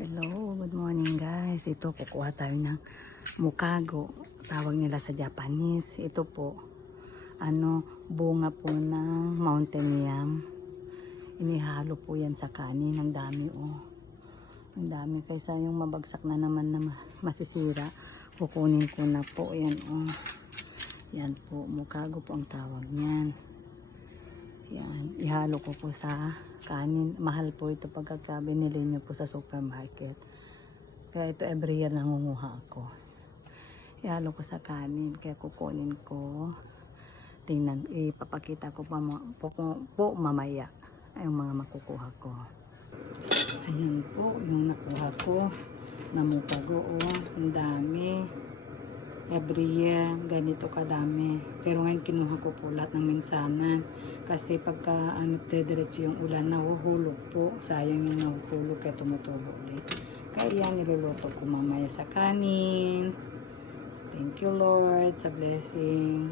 Hello, good morning guys. Ito, kukuha tayo ng mukago. Tawag nila sa Japanese. Ito po, bunga po ng mountain yam. Inihalo po yan sa kanin. Ang dami oh. Ang dami kaysa yung mabagsak na naman na masisira. Kukunin ko na po yan oh. Yan po, mukago po ang tawag niyan. Yan, ihalo ko po sa kanin. Mahal po ito pagka binili nyo po sa supermarket. Kaya ito every year nangunguha ako. Ihalo ko sa kanin. Kaya kukunin ko. Tingnan, ipapakita ko po mamaya ay yung mga makukuha ko. Ayan po yung nakuha ko na mukago. Oh, ang dami. Every year, ganito kadami. Pero ngayon kinuha ko po lahat ng minsanan. Kasi pagka diretso yung ulan, nahuhulog po. Sayang yung nahuhulog kaya tumutubo din. Kaya yan, niluluto ko mamaya sa kanin. Thank you Lord sa blessing.